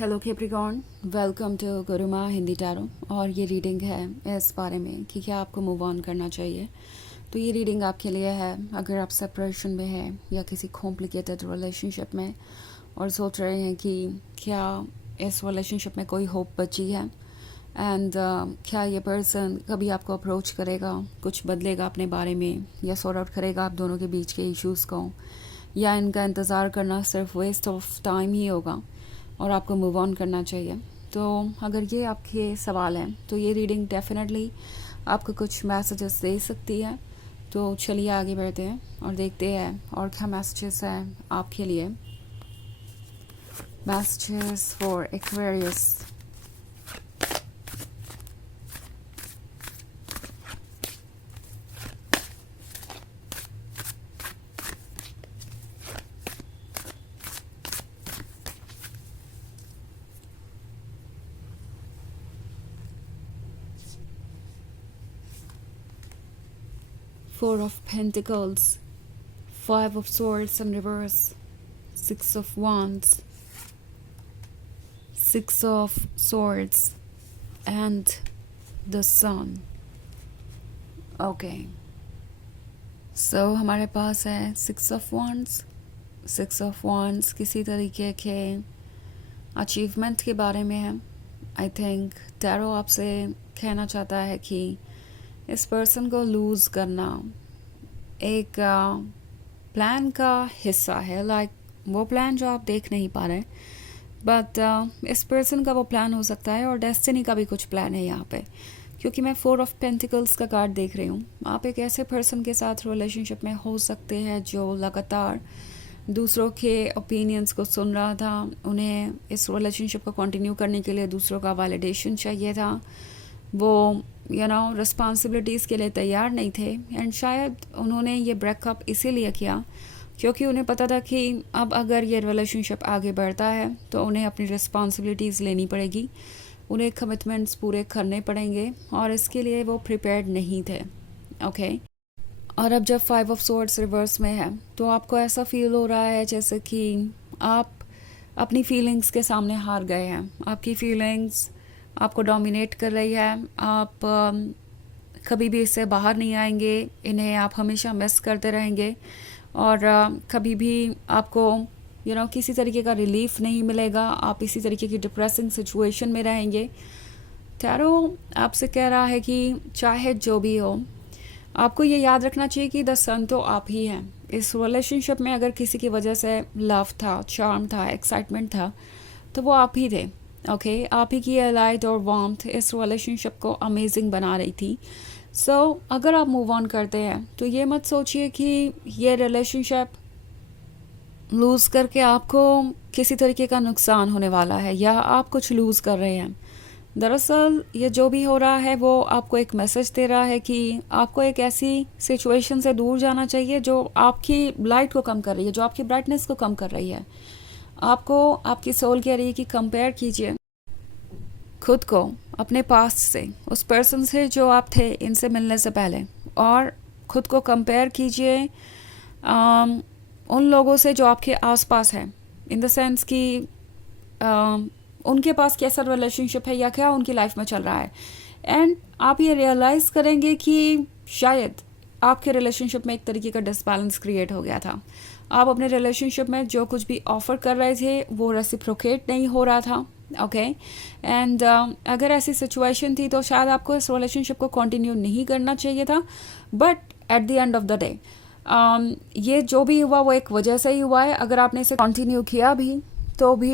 Hello Capricorn, welcome to Guruma Hindi tarot. और ये reading है इस बारे में कि क्या आपको मूव ऑन करना चाहिए। तो ये रीडिंग आपके लिए है अगर आप सेपरेशन में हैं या किसी कॉम्प्लिकेटेड रिलेशनशिप में और सोच रहे हैं कि क्या इस रिलेशनशिप में कोई होप बची है एंड क्या ये पर्सन कभी आपको अप्रोच करेगा, कुछ बदलेगा अपने बारे में या सॉर्ट आउट करेगा आप दोनों के बीच के इश्यूज़ को, या इनका इंतज़ार करना सिर्फ वेस्ट ऑफ टाइम ही होगा और आपको मूव ऑन करना चाहिए। तो अगर ये आपके सवाल हैं तो ये रीडिंग डेफिनेटली आपको कुछ मैसेजेस दे सकती है। तो चलिए आगे बढ़ते हैं और देखते हैं और क्या मैसेजेस हैं आपके लिए। Messages for Aquarius. Four of Pentacles, Five of Swords in reverse, Six of Wands, Six of Swords and the Sun. Okay. So हमारे पास है Six of Wands. Six of Wands किसी तरीके के अचीवमेंट के बारे में है। आई थिंक टैरो आपसे कहना चाहता है कि इस पर्सन को लूज़ करना एक प्लान का हिस्सा है। लाइक वो प्लान जो आप देख नहीं पा रहे, बट इस पर्सन का वो प्लान हो सकता है और डेस्टिनी का भी कुछ प्लान है यहाँ पे, क्योंकि मैं फोर ऑफ पेंटिकल्स का कार्ड देख रही हूँ। आप एक ऐसे पर्सन के साथ रिलेशनशिप में हो सकते हैं जो लगातार दूसरों के ओपिनियंस को सुन रहा था। उन्हें इस रिलेशनशिप को कंटिन्यू करने के लिए दूसरों का वैलिडेशन चाहिए था। वो रिस्पॉन्सिबिलिटीज़ के लिए तैयार नहीं थे एंड शायद उन्होंने ये ब्रेकअप इसीलिए किया क्योंकि उन्हें पता था कि अब अगर ये रिलेशनशिप आगे बढ़ता है तो उन्हें अपनी रिस्पॉन्सिबिलिटीज़ लेनी पड़ेगी, उन्हें कमिटमेंट्स पूरे करने पड़ेंगे और इसके लिए वो प्रिपेयर्ड नहीं थे। ओके और अब जब फाइव ऑफ सोर्ड्स रिवर्स में है तो आपको ऐसा फील हो रहा है जैसे कि आप अपनी फीलिंग्स के सामने हार गए हैं। आपकी फीलिंग्स आपको डोमिनेट कर रही है। आप कभी भी इससे बाहर नहीं आएंगे, इन्हें आप हमेशा मिस करते रहेंगे और कभी भी आपको किसी तरीके का रिलीफ नहीं मिलेगा। आप इसी तरीके की डिप्रेसिंग सिचुएशन में रहेंगे। टैरो आपसे कह रहा है कि चाहे जो भी हो, आपको ये याद रखना चाहिए कि द सन तो आप ही हैं। इस रिलेशनशिप में अगर किसी की वजह से लव था, चार्म था, एक्साइटमेंट था, तो वो आप ही थे। ओके आप ही की लाइट और वार्मथ इस रिलेशनशिप को अमेजिंग बना रही थी। सो अगर आप मूव ऑन करते हैं तो ये मत सोचिए कि ये रिलेशनशिप लूज़ करके आपको किसी तरीके का नुकसान होने वाला है या आप कुछ लूज़ कर रहे हैं। दरअसल ये जो भी हो रहा है वो आपको एक मैसेज दे रहा है कि आपको एक ऐसी सिचुएशन से दूर जाना चाहिए जो आपकी लाइट को कम कर रही है, जो आपकी ब्राइटनेस को कम कर रही है। आपको आपकी सोल कह रही है कि कंपेयर कीजिए खुद को अपने पास्ट से, उस पर्सन से जो आप थे इनसे मिलने से पहले, और खुद को कंपेयर कीजिए उन लोगों से जो आपके आसपास हैं, इन द सेंस कि उनके पास कैसा रिलेशनशिप है या क्या उनकी लाइफ में चल रहा है। एंड आप ये रियलाइज़ करेंगे कि शायद आपके रिलेशनशिप में एक तरीके का डिसबैलेंस क्रिएट हो गया था। आप अपने रिलेशनशिप में जो कुछ भी ऑफ़र कर रहे थे वो रेसिप्रोकेट नहीं हो रहा था। ओके एंड अगर ऐसी सिचुएशन थी तो शायद आपको इस रिलेशनशिप को कंटिन्यू नहीं करना चाहिए था। But at the end of the day ये जो भी हुआ वो एक वजह से ही हुआ है। अगर आपने इसे कंटिन्यू किया भी तो भी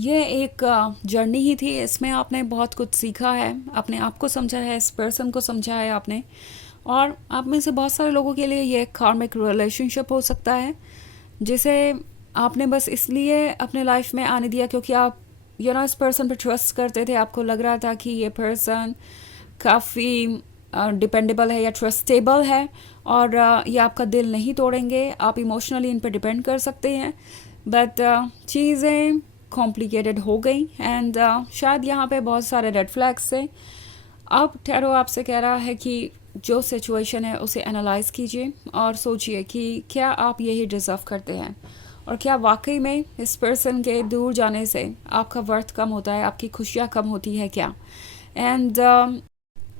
ये एक जर्नी ही थी। इसमें आपने बहुत कुछ सीखा है, अपने आप को समझा है, इस पर्सन को समझा है आपने, और आप में से बहुत सारे लोगों के लिए ये एक कार्मिक रिलेशनशिप हो सकता है जिसे आपने बस इसलिए अपने लाइफ में आने दिया क्योंकि आप इस पर्सन पर ट्रस्ट करते थे। आपको लग रहा था कि ये पर्सन काफ़ी डिपेंडेबल है या ट्रस्टेबल है और ये आपका दिल नहीं तोड़ेंगे, आप इमोशनली इन पर डिपेंड कर सकते हैं। बट चीज़ें कॉम्प्लिकेटेड हो गई एंड शायद यहाँ पे बहुत सारे रेड फ्लैग्स थे। अब टैरो आपसे कह रहा है कि जो सिचुएशन है उसे एनालाइज कीजिए और सोचिए कि क्या आप यही डिज़र्व करते हैं और क्या वाकई में इस पर्सन के दूर जाने से आपका वर्थ कम होता है, आपकी खुशियाँ कम होती है क्या? एंड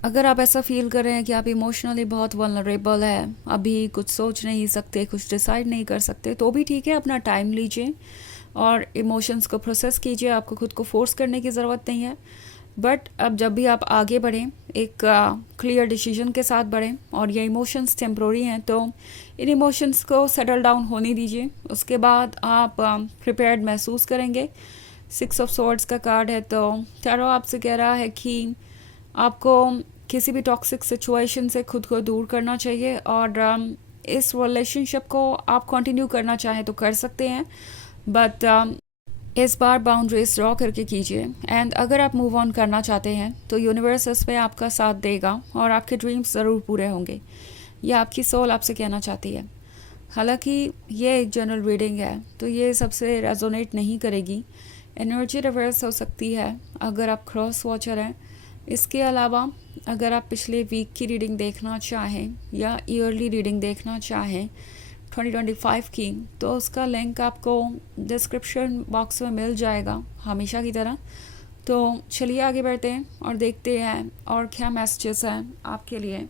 अगर आप ऐसा फील कर रहे हैं कि आप इमोशनली बहुत वल्नरेबल है, अभी कुछ सोच नहीं सकते, कुछ डिसाइड नहीं कर सकते, तो भी ठीक है, अपना टाइम लीजिए और इमोशंस को प्रोसेस कीजिए। आपको खुद को फोर्स करने की ज़रूरत नहीं है। बट अब जब भी आप आगे बढ़ें, एक क्लियर डिसीजन के साथ बढ़ें, और ये इमोशंस टेम्प्रोरी हैं, तो इन इमोशंस को सेटल डाउन होने दीजिए। उसके बाद आप प्रिपेयर्ड महसूस करेंगे। 6 ऑफ स्वॉर्ड्स का कार्ड है, तो टैरो आपसे कह रहा है कि आपको किसी भी टॉक्सिक सिचुएशन से खुद को दूर करना चाहिए, और इस रिलेशनशिप को आप कंटिन्यू करना चाहें तो कर सकते हैं, बट इस बार बाउंड्रीज ड्रॉ करके कीजिए। एंड अगर आप मूव ऑन करना चाहते हैं तो यूनिवर्स इसमें आपका साथ देगा और आपके ड्रीम्स ज़रूर पूरे होंगे। यह आपकी सोल आपसे कहना चाहती है। हालांकि ये एक जनरल रीडिंग है, तो ये सबसे रेजोनेट नहीं करेगी। एनर्जी रिवर्स हो सकती है अगर आप क्रॉस वॉचर हैं। इसके अलावा अगर आप पिछले वीक की रीडिंग देखना चाहें या ईयरली रीडिंग देखना चाहें 2025 की, तो उसका लिंक आपको डिस्क्रिप्शन बॉक्स में मिल जाएगा हमेशा की तरह। तो चलिए आगे बढ़ते हैं और देखते हैं और क्या मैसेजेस हैं आपके लिए।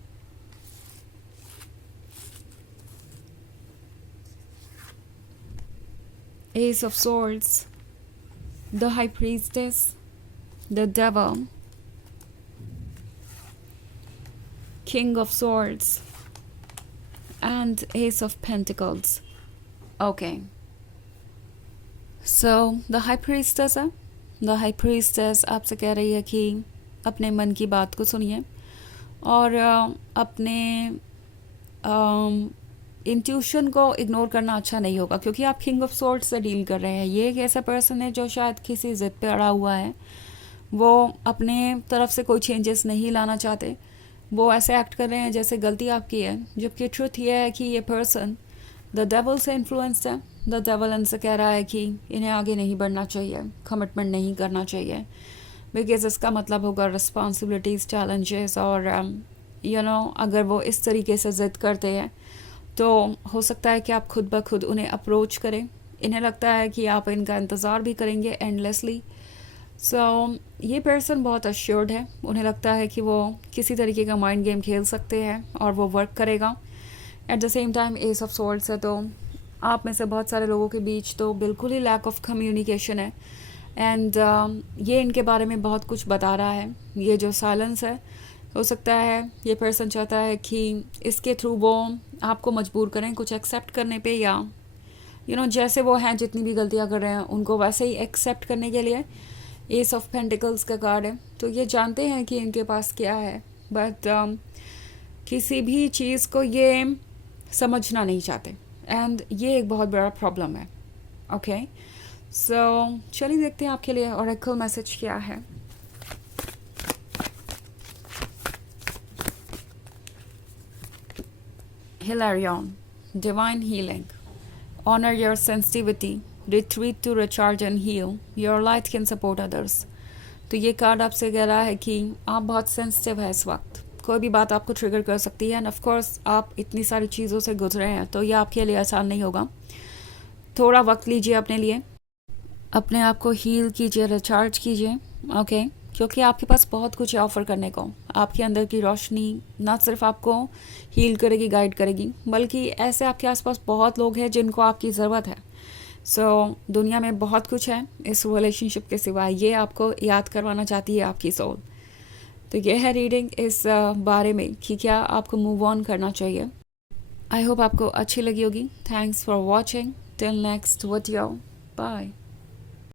S of swords, the high priestess, the devil, king of swords and Ace of Pentacles. Okay. So the High Priestess है। The High Priestess आपसे कह रही है कि अपने मन की बात को सुनिए और अपने इंट्यूशन को इग्नोर करना अच्छा नहीं होगा, क्योंकि आप किंग ऑफ सोर्ड्स से डील कर रहे हैं। ये एक ऐसा पर्सन है जो शायद किसी ज़िद पे अड़ा हुआ है। वो अपने तरफ से कोई चेंजेस नहीं लाना चाहते। वो ऐसे एक्ट कर रहे हैं जैसे गलती आपकी है, जबकि ट्रुथ ये है कि ये पर्सन द डेविल से इन्फ्लुएंस्ड है। द डेविल इनसे कह रहा है कि इन्हें आगे नहीं बढ़ना चाहिए, कमिटमेंट नहीं करना चाहिए, बिकॉज इसका मतलब होगा रिस्पॉन्सिबिलिटीज़, चैलेंजेस, और अगर वो इस तरीके से ज़िद करते हैं तो हो सकता है कि आप खुद ब खुद उन्हें अप्रोच करें। इन्हें लगता है कि आप इनका इंतज़ार भी करेंगे एंडलेसली। ये पर्सन बहुत अश्योर्ड है। उन्हें लगता है कि वो किसी तरीके का माइंड गेम खेल सकते हैं और वो वर्क करेगा। At the same time S of swords है, तो आप में से बहुत सारे लोगों के बीच तो बिल्कुल ही लैक ऑफ कम्युनिकेशन है। एंड ये इनके बारे में बहुत कुछ बता रहा है। ये जो साइलेंस है, हो सकता है ये पर्सन चाहता है कि इसके थ्रू वो आपको मजबूर करें कुछ एक्सेप्ट करने पे, या जैसे वो हैं, जितनी भी गलतियाँ कर रहे हैं उनको वैसे ही एक्सेप्ट करने के लिए। एस ऑफ पेंटिकल्स का कार्ड है, तो ये जानते हैं कि इनके पास क्या है, बट किसी भी चीज़ को ये समझना नहीं चाहते। एंड ये एक बहुत बड़ा प्रॉब्लम है। ओके, सो चलिए देखते हैं आपके लिए ओरेकल मैसेज क्या है। Hilarion, divine healing. Honor your sensitivity. Retreat to recharge and heal. Your light can support others. तो ये कार्ड आपसे कह रहा है कि आप बहुत सेंसिटिव है इस वक्त। कोई भी बात आपको ट्रिगर कर सकती है, एंड ऑफ कोर्स आप इतनी सारी चीज़ों से गुजरे हैं, तो ये आपके लिए आसान नहीं होगा। थोड़ा वक्त लीजिए अपने लिए, अपने आप को हील कीजिए, रिचार्ज कीजिए। ओके, क्योंकि आपके पास बहुत कुछ है ऑफ़र करने को। आपके अंदर की रोशनी ना सिर्फ आपको हील करेगी, गाइड करेगी, बल्कि ऐसे आपके आसपास बहुत लोग हैं जिनको आपकी ज़रूरत है। दुनिया में बहुत कुछ है इस रिलेशनशिप के सिवा, ये आपको याद करवाना चाहती है आपकी सोल। तो ये है रीडिंग इस बारे में कि क्या आपको मूव ऑन करना चाहिए। आई होप आपको अच्छी लगी होगी। Thanks for watching. Till next video, bye.